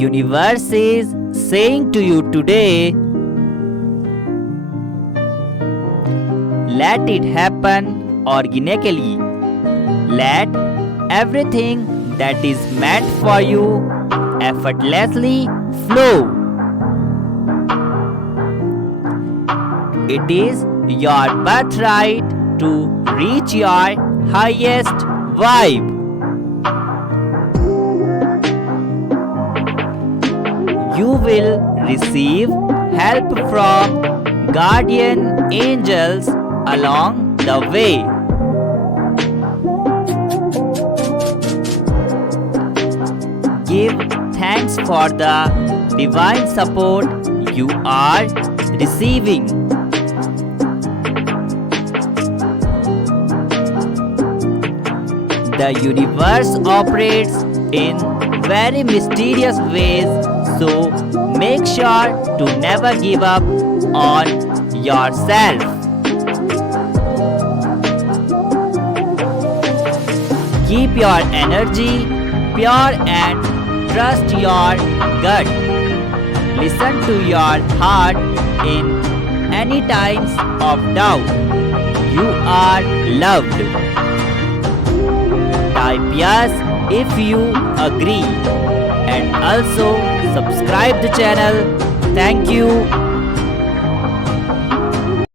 universe is saying to you today, let it happen organically. Let everything that is meant for you effortlessly flow. It is your birthright to reach your highest vibe. You will receive help from guardian angels along the way. Give thanks for the divine support you are receiving. The universe operates in very mysterious ways, so make sure to never give up on yourself. Keep your energy pure and trust your gut. Listen to your heart in any times of doubt. You are loved. Type yes if you agree and also subscribe the channel. Thank you.